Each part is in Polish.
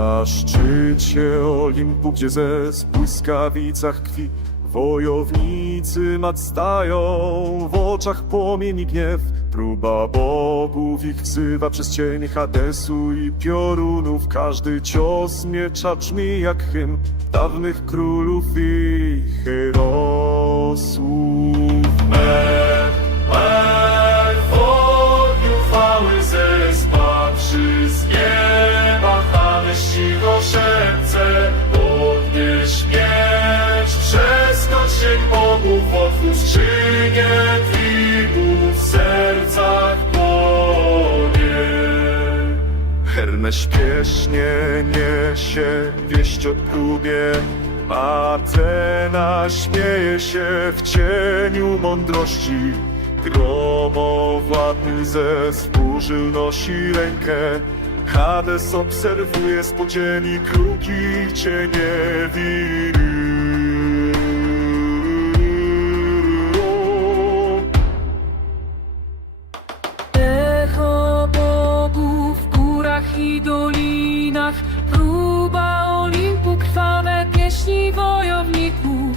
Na szczycie Olimpu, gdzie ze błyskawicach krwi Wojownicy mat stają, w oczach płomieni gniew. Próba bogów ich wzywa przez cień Hadesu i piorunów. Każdy cios miecza brzmi jak hymn Dawnych królów i śpiesznie niesie wieść o klubie Atena śmieje się w cieniu mądrości. Gromowładny ze wzburzył nosi rękę. Hades obserwuje z podziemi kruki cienie wiru i dolinach. Próba Olimpu, krwawe pieśni wojowników.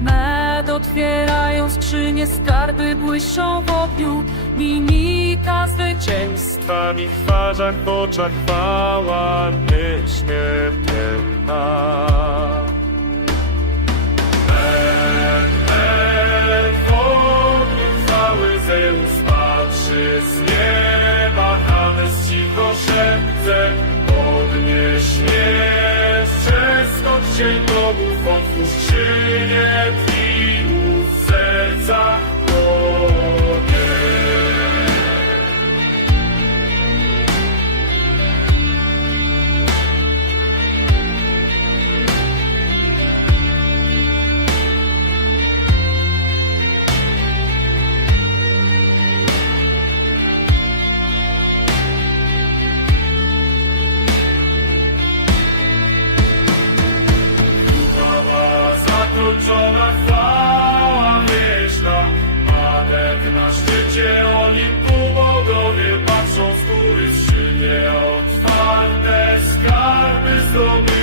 Med otwierają skrzynie, skarby błyszczą w ogniu. Mimika zwycięstwa. W twarzach, w oczach chwała nieśmiertelna się domów, otwórz so